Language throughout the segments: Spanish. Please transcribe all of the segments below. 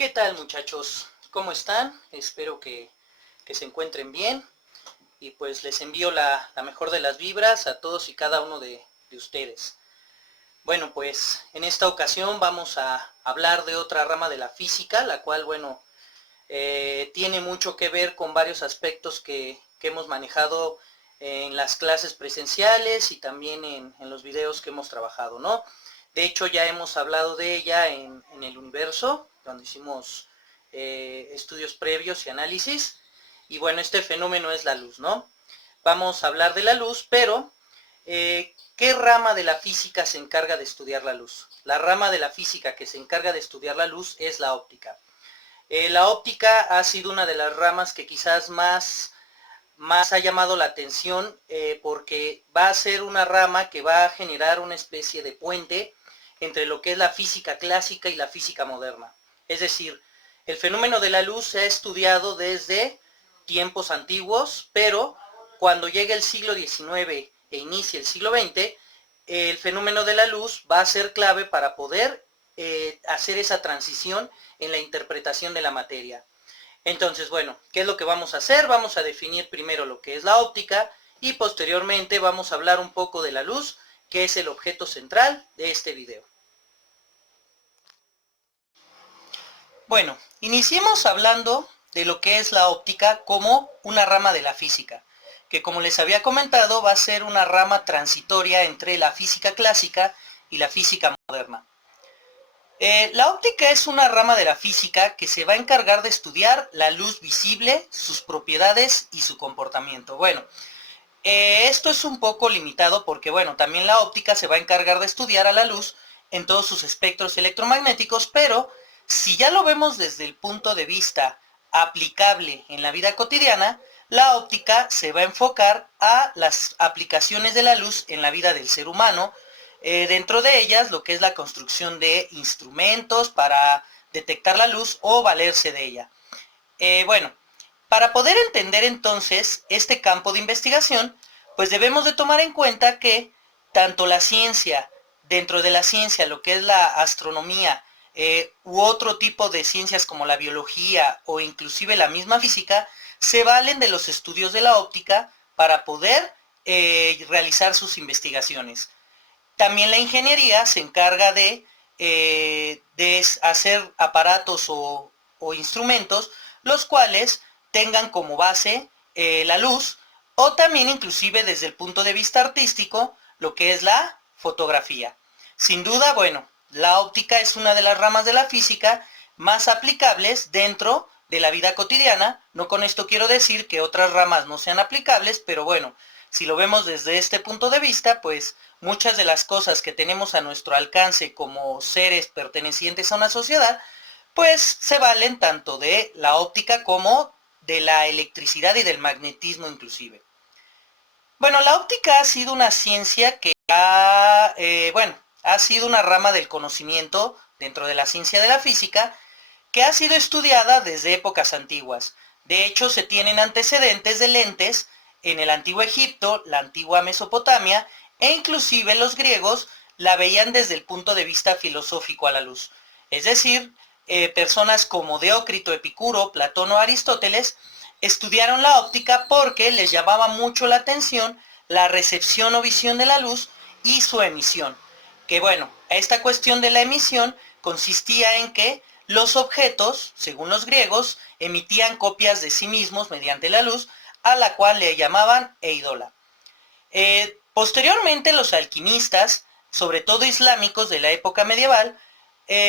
¿Qué tal, muchachos? ¿Cómo están? Espero que se encuentren bien y pues les envío la mejor de las vibras a todos y cada uno de ustedes. Bueno, pues en esta ocasión vamos a hablar de otra rama de la física, la cual, bueno, tiene mucho que ver con varios aspectos que hemos manejado en las clases presenciales y también en los videos que hemos trabajado, ¿no? De hecho, ya hemos hablado de ella en el universo, donde hicimos estudios previos y análisis. Y bueno, este fenómeno es la luz, ¿no? Vamos a hablar de la luz, pero ¿qué rama de la física se encarga de estudiar la luz? La rama de la física que se encarga de estudiar la luz es la óptica. La óptica ha sido una de las ramas que quizás más ha llamado la atención porque va a ser una rama que va a generar una especie de puente entre lo que es la física clásica y la física moderna. Es decir, el fenómeno de la luz se ha estudiado desde tiempos antiguos, pero cuando llega el siglo XIX e inicia el siglo XX, el fenómeno de la luz va a ser clave para poder hacer esa transición en la interpretación de la materia. Entonces, bueno, ¿qué es lo que vamos a hacer? Vamos a definir primero lo que es la óptica y posteriormente vamos a hablar un poco de la luz, que es el objeto central de este video. Bueno, iniciemos hablando de lo que es la óptica como una rama de la física, que como les había comentado va a ser una rama transitoria entre la física clásica y la física moderna. La óptica es una rama de la física que se va a encargar de estudiar la luz visible, sus propiedades y su comportamiento. Bueno, esto es un poco limitado porque, bueno, también la óptica se va a encargar de estudiar a la luz en todos sus espectros electromagnéticos, pero si ya lo vemos desde el punto de vista aplicable en la vida cotidiana, la óptica se va a enfocar a las aplicaciones de la luz en la vida del ser humano, dentro de ellas lo que es la construcción de instrumentos para detectar la luz o valerse de ella. Bueno, para poder entender entonces este campo de investigación, pues debemos de tomar en cuenta que tanto la ciencia, dentro de la ciencia, lo que es la astronomía, u otro tipo de ciencias como la biología o inclusive la misma física, se valen de los estudios de la óptica para poder realizar sus investigaciones. También la ingeniería se encarga de hacer aparatos o instrumentos los cuales tengan como base la luz, o también inclusive desde el punto de vista artístico lo que es la fotografía. Sin duda, bueno, la óptica es una de las ramas de la física más aplicables dentro de la vida cotidiana. No con esto quiero decir que otras ramas no sean aplicables, pero bueno, si lo vemos desde este punto de vista, pues muchas de las cosas que tenemos a nuestro alcance como seres pertenecientes a una sociedad, pues se valen tanto de la óptica como de la electricidad y del magnetismo inclusive. Bueno, la óptica ha sido una ciencia que ha sido una rama del conocimiento dentro de la ciencia de la física que ha sido estudiada desde épocas antiguas. De hecho, se tienen antecedentes de lentes en el antiguo Egipto, la antigua Mesopotamia, e inclusive los griegos la veían desde el punto de vista filosófico a la luz. Es decir, personas como Deócrito, Epicuro, Platón o Aristóteles estudiaron la óptica porque les llamaba mucho la atención la recepción o visión de la luz y su emisión. Que bueno, esta cuestión de la emisión consistía en que los objetos, según los griegos, emitían copias de sí mismos mediante la luz, a la cual le llamaban eidola. Posteriormente los alquimistas, sobre todo islámicos de la época medieval,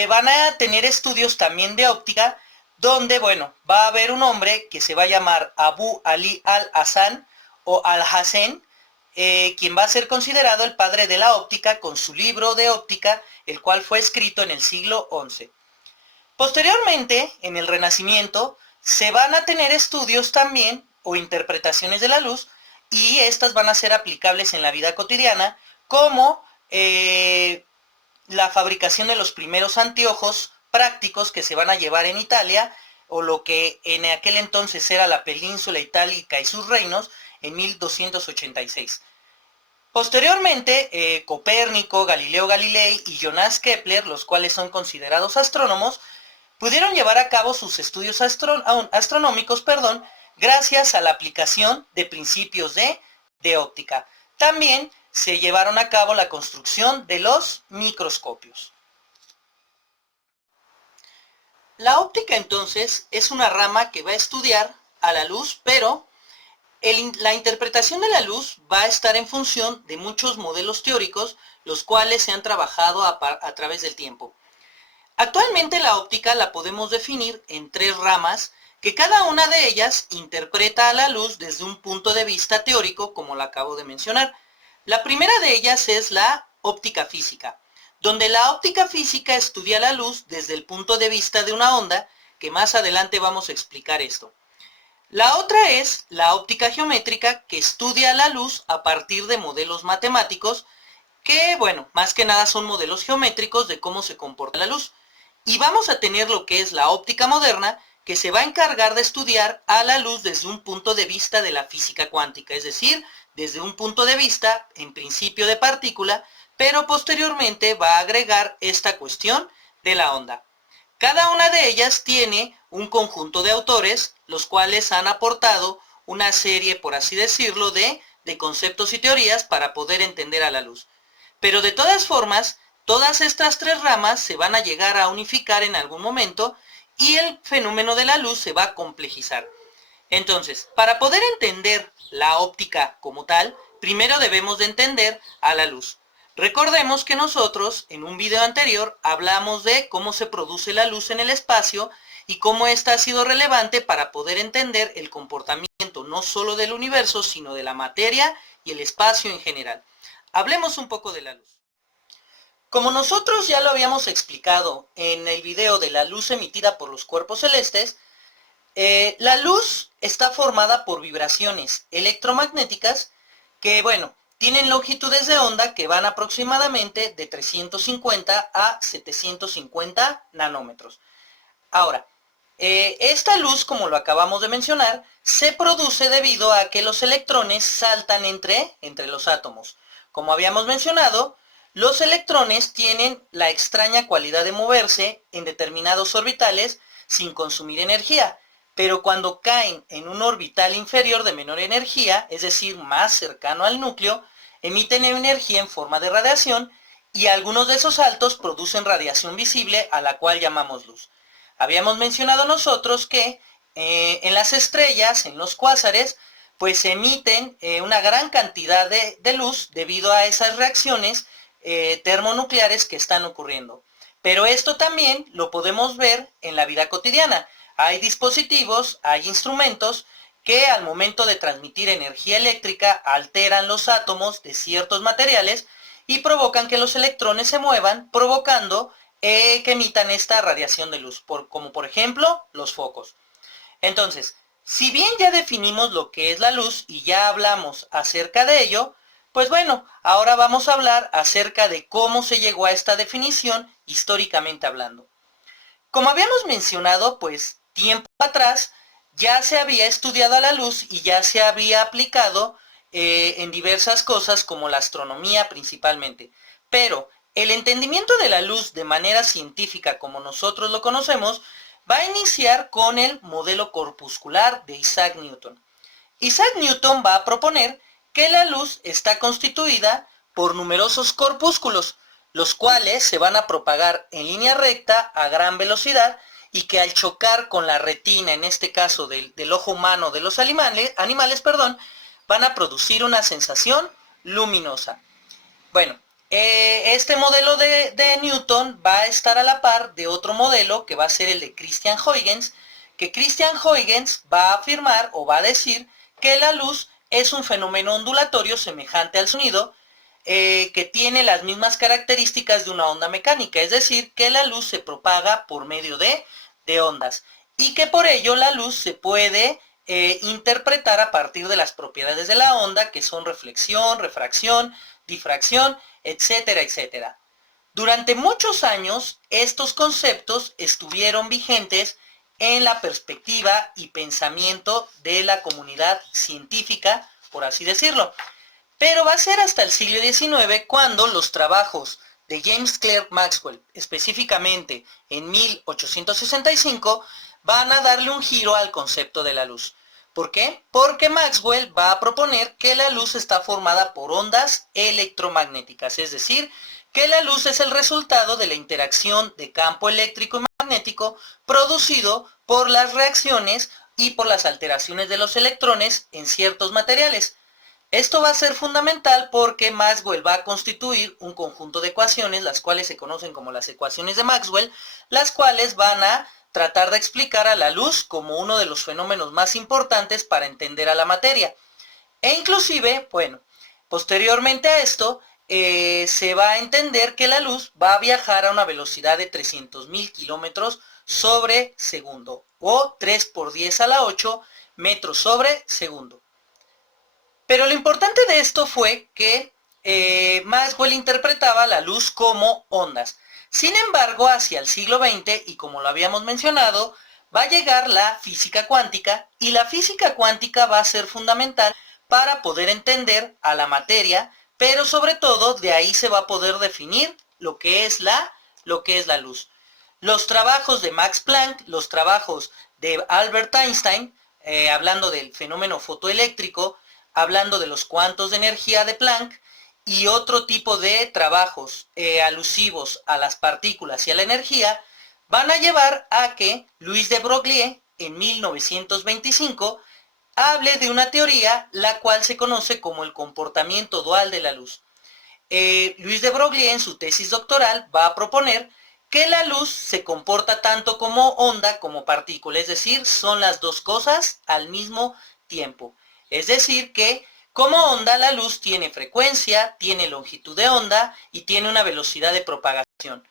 van a tener estudios también de óptica, donde, bueno, va a haber un hombre que se va a llamar Abu Ali al-Hasan o al-Hasan, quien va a ser considerado el padre de la óptica con su libro de óptica, el cual fue escrito en el siglo XI. Posteriormente, en el Renacimiento, se van a tener estudios también o interpretaciones de la luz y estas van a ser aplicables en la vida cotidiana, como la fabricación de los primeros anteojos prácticos que se van a llevar en Italia, o lo que en aquel entonces era la península itálica y sus reinos, en 1286. Posteriormente, Copérnico, Galileo Galilei y Johannes Kepler, los cuales son considerados astrónomos, pudieron llevar a cabo sus estudios astronómicos, gracias a la aplicación de principios de óptica. También se llevaron a cabo la construcción de los microscopios. La óptica entonces es una rama que va a estudiar a la luz, pero la interpretación de la luz va a estar en función de muchos modelos teóricos, los cuales se han trabajado a través del tiempo. Actualmente la óptica la podemos definir en tres ramas, que cada una de ellas interpreta a la luz desde un punto de vista teórico, como lo acabo de mencionar. La primera de ellas es la óptica física, donde la óptica física estudia la luz desde el punto de vista de una onda, que más adelante vamos a explicar esto. La otra es la óptica geométrica, que estudia la luz a partir de modelos matemáticos, que, bueno, más que nada son modelos geométricos de cómo se comporta la luz. Y vamos a tener lo que es la óptica moderna, que se va a encargar de estudiar a la luz desde un punto de vista de la física cuántica, es decir, desde un punto de vista, en principio, de partícula, pero posteriormente va a agregar esta cuestión de la onda. Cada una de ellas tiene un conjunto de autores, los cuales han aportado una serie, por así decirlo, de conceptos y teorías para poder entender a la luz. Pero de todas formas, todas estas tres ramas se van a llegar a unificar en algún momento y el fenómeno de la luz se va a complejizar. Entonces, para poder entender la óptica como tal, primero debemos de entender a la luz. Recordemos que nosotros en un video anterior hablamos de cómo se produce la luz en el espacio y cómo esta ha sido relevante para poder entender el comportamiento no solo del universo, sino de la materia y el espacio en general. Hablemos un poco de la luz. Como nosotros ya lo habíamos explicado en el video de la luz emitida por los cuerpos celestes, la luz está formada por vibraciones electromagnéticas que, bueno, tienen longitudes de onda que van aproximadamente de 350 a 750 nanómetros. Ahora, esta luz, como lo acabamos de mencionar, se produce debido a que los electrones saltan entre los átomos. Como habíamos mencionado, los electrones tienen la extraña cualidad de moverse en determinados orbitales sin consumir energía, pero cuando caen en un orbital inferior de menor energía, es decir, más cercano al núcleo, emiten energía en forma de radiación y algunos de esos saltos producen radiación visible a la cual llamamos luz. Habíamos mencionado nosotros que en las estrellas, en los cuásares, pues se emiten una gran cantidad de luz debido a esas reacciones termonucleares que están ocurriendo. Pero esto también lo podemos ver en la vida cotidiana. Hay dispositivos, hay instrumentos que al momento de transmitir energía eléctrica alteran los átomos de ciertos materiales y provocan que los electrones se muevan, provocando que emitan esta radiación de luz, como por ejemplo los focos. Entonces, si bien ya definimos lo que es la luz y ya hablamos acerca de ello, pues bueno, ahora vamos a hablar acerca de cómo se llegó a esta definición históricamente hablando. Como habíamos mencionado, pues tiempo atrás ya se había estudiado a la luz y ya se había aplicado en diversas cosas como la astronomía principalmente. Pero el entendimiento de la luz de manera científica como nosotros lo conocemos va a iniciar con el modelo corpuscular de Isaac Newton. Isaac Newton va a proponer que la luz está constituida por numerosos corpúsculos, los cuales se van a propagar en línea recta a gran velocidad y que al chocar con la retina, en este caso del ojo humano de los animales, van a producir una sensación luminosa. Bueno, este modelo de Newton va a estar a la par de otro modelo que va a ser el de Christian Huygens, que Christian Huygens va a afirmar o va a decir que la luz es un fenómeno ondulatorio semejante al sonido, que tiene las mismas características de una onda mecánica, es decir, que la luz se propaga por medio de ondas y que por ello la luz se puede interpretar a partir de las propiedades de la onda, que son reflexión, refracción, difracción, etcétera, etcétera. Durante muchos años, estos conceptos estuvieron vigentes en la perspectiva y pensamiento de la comunidad científica, por así decirlo. Pero va a ser hasta el siglo XIX cuando los trabajos de James Clerk Maxwell, específicamente en 1865, van a darle un giro al concepto de la luz. ¿Por qué? Porque Maxwell va a proponer que la luz está formada por ondas electromagnéticas, es decir, que la luz es el resultado de la interacción de campo eléctrico y magnético producido por las reacciones y por las alteraciones de los electrones en ciertos materiales. Esto va a ser fundamental porque Maxwell va a constituir un conjunto de ecuaciones, las cuales se conocen como las ecuaciones de Maxwell, las cuales van a tratar de explicar a la luz como uno de los fenómenos más importantes para entender a la materia. E inclusive, bueno, posteriormente a esto, se va a entender que la luz va a viajar a una velocidad de 300.000 kilómetros sobre segundo, o 3 por 10 a la 8 metros sobre segundo. Pero lo importante de esto fue que Maxwell interpretaba la luz como ondas. Sin embargo, hacia el siglo XX, y como lo habíamos mencionado, va a llegar la física cuántica, y la física cuántica va a ser fundamental para poder entender a la materia, pero sobre todo de ahí se va a poder definir lo que es la luz. Los trabajos de Max Planck, los trabajos de Albert Einstein, hablando del fenómeno fotoeléctrico, hablando de los cuantos de energía de Planck, y otro tipo de trabajos alusivos a las partículas y a la energía, van a llevar a que Louis de Broglie, en 1925, hable de una teoría la cual se conoce como el comportamiento dual de la luz. Louis de Broglie, en su tesis doctoral, va a proponer que la luz se comporta tanto como onda como partícula, es decir, son las dos cosas al mismo tiempo. Es decir que como onda la luz tiene frecuencia, tiene longitud de onda y tiene una velocidad de propagación.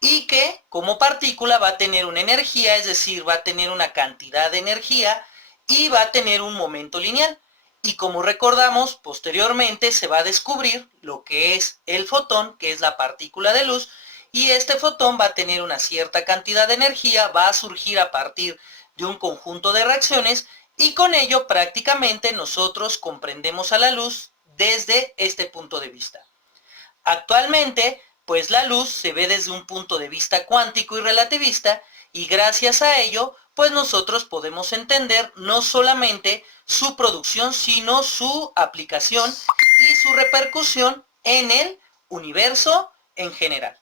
Y que como partícula va a tener una energía, es decir, va a tener una cantidad de energía y va a tener un momento lineal. Y como recordamos, posteriormente se va a descubrir lo que es el fotón, que es la partícula de luz, y este fotón va a tener una cierta cantidad de energía, va a surgir a partir de un conjunto de reacciones, y con ello prácticamente nosotros comprendemos a la luz desde este punto de vista. Actualmente, pues la luz se ve desde un punto de vista cuántico y relativista, y gracias a ello, pues nosotros podemos entender no solamente su producción, sino su aplicación y su repercusión en el universo en general.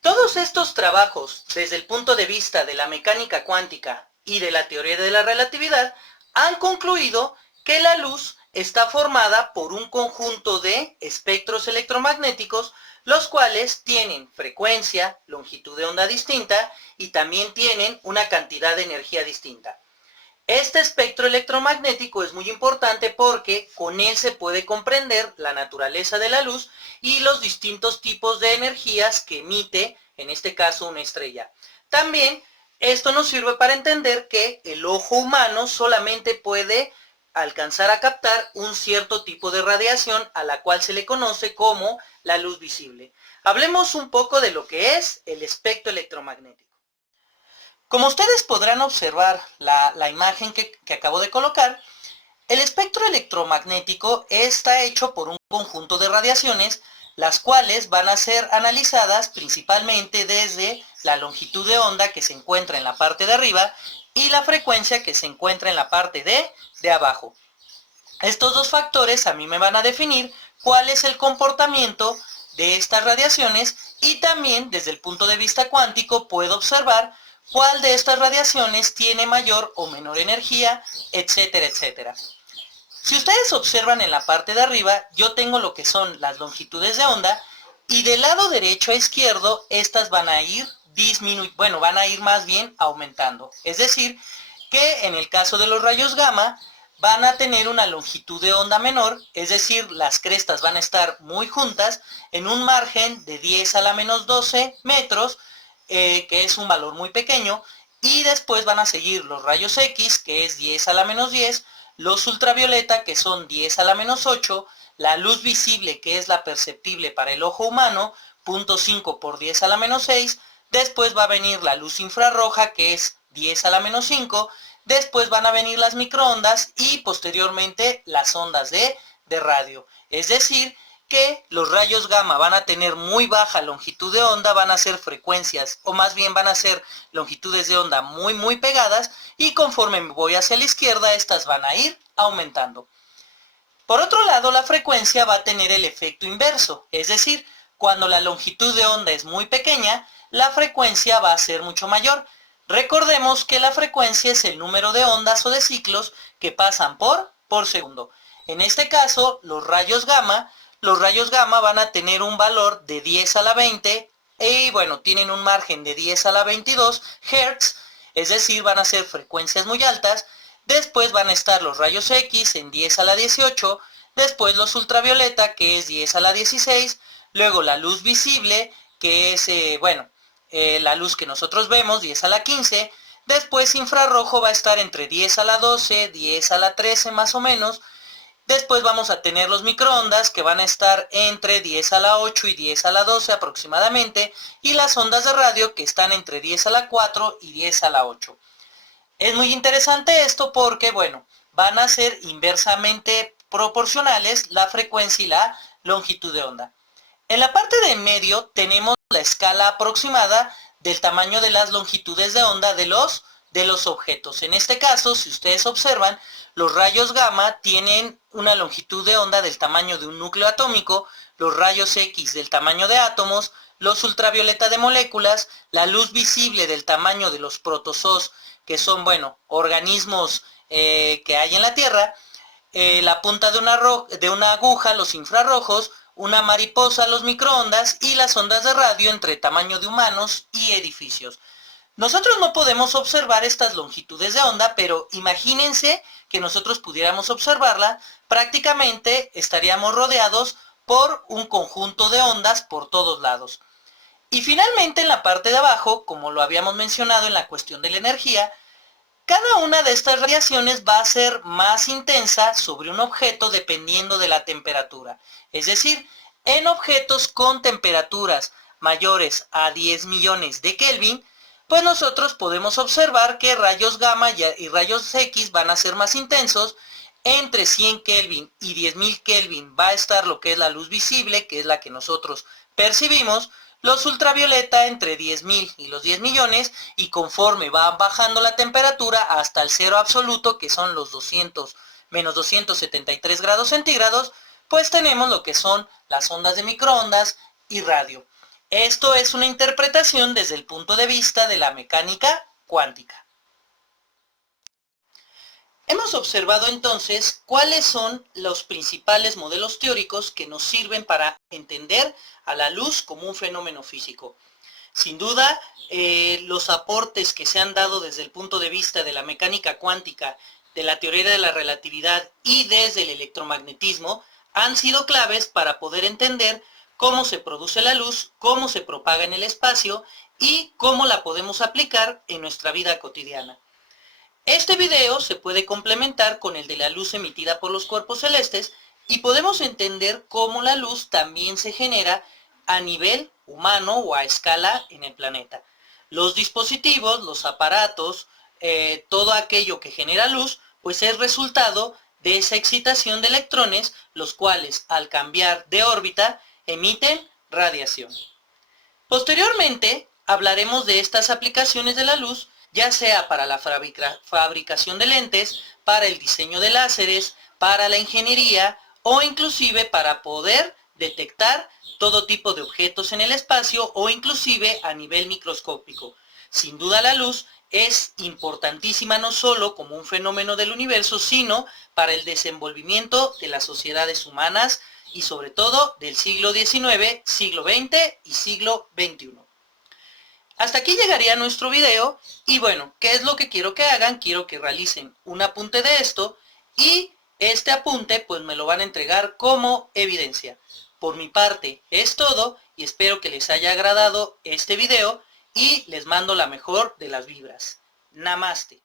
Todos estos trabajos, desde el punto de vista de la mecánica cuántica y de la teoría de la relatividad, han concluido que la luz está formada por un conjunto de espectros electromagnéticos, los cuales tienen frecuencia, longitud de onda distinta y también tienen una cantidad de energía distinta. Este espectro electromagnético es muy importante porque con él se puede comprender la naturaleza de la luz y los distintos tipos de energías que emite, en este caso, una estrella. También esto nos sirve para entender que el ojo humano solamente puede alcanzar a captar un cierto tipo de radiación a la cual se le conoce como la luz visible. Hablemos un poco de lo que es el espectro electromagnético. Como ustedes podrán observar la imagen que acabo de colocar, el espectro electromagnético está hecho por un conjunto de radiaciones, las cuales van a ser analizadas principalmente desde la longitud de onda que se encuentra en la parte de arriba y la frecuencia que se encuentra en la parte de abajo. Estos dos factores a mí me van a definir cuál es el comportamiento de estas radiaciones, y también desde el punto de vista cuántico puedo observar cuál de estas radiaciones tiene mayor o menor energía, etcétera, etcétera. Si ustedes observan en la parte de arriba, yo tengo lo que son las longitudes de onda, y del lado derecho a izquierdo, estas van a ir van a ir más bien aumentando. Es decir, que en el caso de los rayos gamma, van a tener una longitud de onda menor, es decir, las crestas van a estar muy juntas, en un margen de 10 a la menos 12 metros, que es un valor muy pequeño, y después van a seguir los rayos X, que es 10 a la menos 10, los ultravioleta, que son 10 a la menos 8, la luz visible, que es la perceptible para el ojo humano, 0.5 por 10 a la menos 6, después va a venir la luz infrarroja, que es 10 a la menos 5, después van a venir las microondas y posteriormente las ondas de radio. Es decir, que los rayos gamma van a tener muy baja longitud de onda, van a ser frecuencias, o más bien van a ser longitudes de onda muy pegadas, y conforme me voy hacia la izquierda, estas van a ir aumentando. Por otro lado, la frecuencia va a tener el efecto inverso, es decir, cuando la longitud de onda es muy pequeña, la frecuencia va a ser mucho mayor. Recordemos que la frecuencia es el número de ondas o de ciclos que pasan por segundo. En este caso, los rayos gamma van a tener un valor de 10 a la 20 y bueno, tienen un margen de 10 a la 22 Hz, es decir, van a ser frecuencias muy altas. Después van a estar los rayos X en 10 a la 18, después los ultravioleta, que es 10 a la 16, luego la luz visible, que es, la luz que nosotros vemos, 10 a la 15, después infrarrojo va a estar entre 10 a la 12, 10 a la 13 más o menos. Después vamos a tener los microondas, que van a estar entre 10 a la 8 y 10 a la 12 aproximadamente, y las ondas de radio, que están entre 10 a la 4 y 10 a la 8. Es muy interesante esto porque, bueno, van a ser inversamente proporcionales la frecuencia y la longitud de onda. En la parte de en medio tenemos la escala aproximada del tamaño de las longitudes de onda de los objetos. En este caso, si ustedes observan, los rayos gamma tienen una longitud de onda del tamaño de un núcleo atómico, los rayos X del tamaño de átomos, los ultravioleta de moléculas, la luz visible del tamaño de los protozoos, que son, organismos que hay en la Tierra, la punta de una aguja, los infrarrojos, una mariposa, los microondas, y las ondas de radio entre tamaño de humanos y edificios. Nosotros no podemos observar estas longitudes de onda, pero imagínense que nosotros pudiéramos observarla, prácticamente estaríamos rodeados por un conjunto de ondas por todos lados. Y finalmente en la parte de abajo, como lo habíamos mencionado en la cuestión de la energía, cada una de estas radiaciones va a ser más intensa sobre un objeto dependiendo de la temperatura. Es decir, en objetos con temperaturas mayores a 10 millones de Kelvin, pues nosotros podemos observar que rayos gamma y rayos X van a ser más intensos. Entre 100 Kelvin y 10.000 Kelvin va a estar lo que es la luz visible, que es la que nosotros percibimos. Los ultravioleta entre 10.000 y los 10 millones, y conforme va bajando la temperatura hasta el cero absoluto, que son los menos 273 grados centígrados, pues tenemos lo que son las ondas de microondas y radio. Esto es una interpretación desde el punto de vista de la mecánica cuántica. Hemos observado entonces cuáles son los principales modelos teóricos que nos sirven para entender a la luz como un fenómeno físico. Sin duda, los aportes que se han dado desde el punto de vista de la mecánica cuántica, de la teoría de la relatividad y desde el electromagnetismo han sido claves para poder entender cómo se produce la luz, cómo se propaga en el espacio y cómo la podemos aplicar en nuestra vida cotidiana. Este video se puede complementar con el de la luz emitida por los cuerpos celestes y podemos entender cómo la luz también se genera a nivel humano o a escala en el planeta. Los dispositivos, los aparatos, todo aquello que genera luz, pues es resultado de esa excitación de electrones, los cuales al cambiar de órbita emiten radiación. Posteriormente hablaremos de estas aplicaciones de la luz, ya sea para la fabricación de lentes, para el diseño de láseres, para la ingeniería o inclusive para poder detectar todo tipo de objetos en el espacio o inclusive a nivel microscópico. Sin duda la luz es importantísima no solo como un fenómeno del universo, sino para el desenvolvimiento de las sociedades humanas y sobre todo del siglo XIX, siglo XX y siglo XXI. Hasta aquí llegaría nuestro video y bueno, ¿qué es lo que quiero que hagan? Quiero que realicen un apunte de esto y este apunte pues me lo van a entregar como evidencia. Por mi parte es todo y espero que les haya agradado este video y les mando la mejor de las vibras. Namaste.